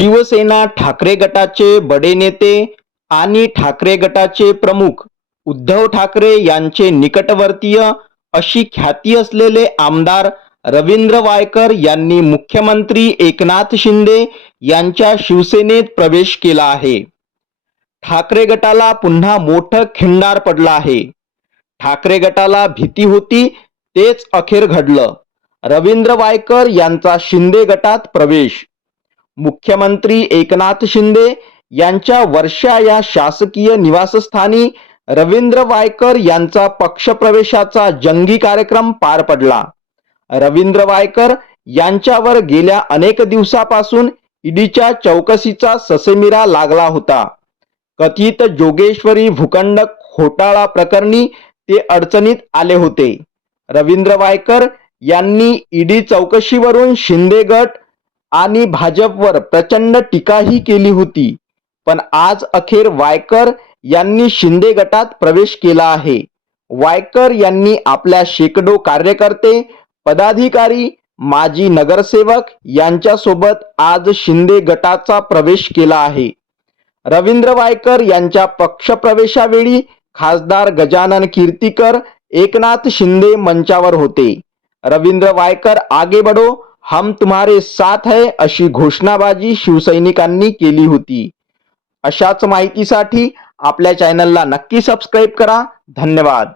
शिवसेना ठाकरे गटाचे बडे नेते आणि ठाकरे गटाचे प्रमुख उद्धव ठाकरे यांचे निकटवर्तीय अशी ख्याती असलेले आमदार रवींद्र वायकर यांनी मुख्यमंत्री एकनाथ शिंदे यांच्या शिवसेनेत प्रवेश केला आहे. ठाकरे गटाला पुन्हा मोठं खिंडार पडलं आहे. ठाकरे गटाला भीती होती तेच अखेर घडलं. रवींद्र वायकर यांचा शिंदे गटात प्रवेश मुख्यमंत्री एकनाथ शिंदे यांच्या वर्षा या शासकीय निवासस्थानी रवींद्र वायकर यांचा पक्षप्रवेशाचा जंगी कार्यक्रम पार पडला. रवींद्र वायकर यांच्यावर गेल्या अनेक दिवसापासून ईडीच्या चौकशीचा ससेमिरा लागला होता. कथित जोगेश्वरी भूखंड घोटाळा प्रकरणी ते अडचणीत आले होते. रवींद्र वायकर यांनी ईडी चौकशीवरून शिंदे गट आणि भाजपवर प्रचंड टीकाही केली होती. पण आज अखेर वायकर यांनी शिंदे गटात प्रवेश केला आहे. वायकर यांनी आपल्या शेकडो कार्यकर्ते पदाधिकारी माजी नगरसेवक यांच्यासोबत आज शिंदे गटाचा प्रवेश केला आहे. रवींद्र वायकर यांच्या पक्षप्रवेशावेळी खासदार गजानन कीर्तीकर एकनाथ शिंदे मंचावर होते. रवींद्र वायकर आगे बढो हम तुम्हारे साथ है अशी घोषणाबाजी शिवसैनिकांनी केली होती. अशाच माहितीसाठी आपल्या चॅनलला नक्की सबस्क्राईब करा. धन्यवाद.